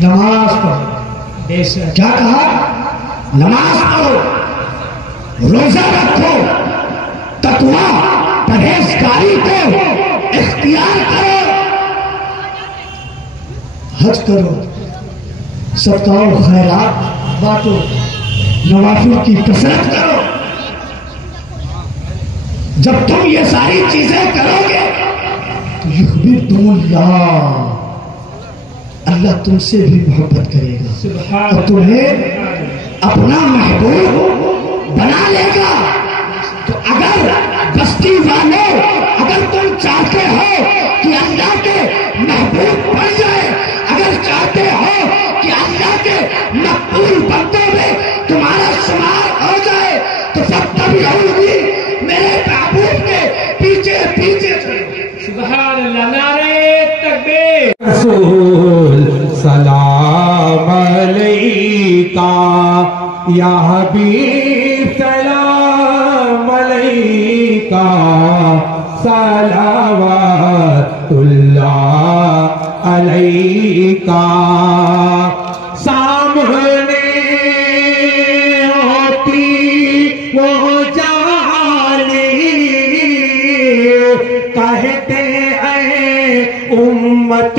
नमाज पढ़ो। क्या कहा? नमाज पढ़ो, रोजा रखो, तकवा परहेजगारी को इख्तियार करो, हज करो, सदका और खैरात बांटो, नवाफिल की कसरत करो। जब तुम ये सारी चीजें करोगे तो युहिब्बुकुमुल्लाह, अल्लाह तुमसे भी मोहब्बत करेगा और तुम्हें अपना महबूब बना लेगा। तो अगर बस्ती वालों, अगर तुम चाहते हो कि अल्लाह के महबूब बन जाए, अगर चाहते हो कि अल्लाह के मकबूल बंदों में तुम्हारा शुमार हो जाए, तो फत्तबिऊनी, मेरे महबूब के पीछे पीछे चलो। सुभान अल्लाह, नारे तकबीर। रसूल सलाम अलैका या हबीब सलाम अलैका, सलावतुल्लाह अलैका। सामने होती वो जाली, कहते हैं उम्मत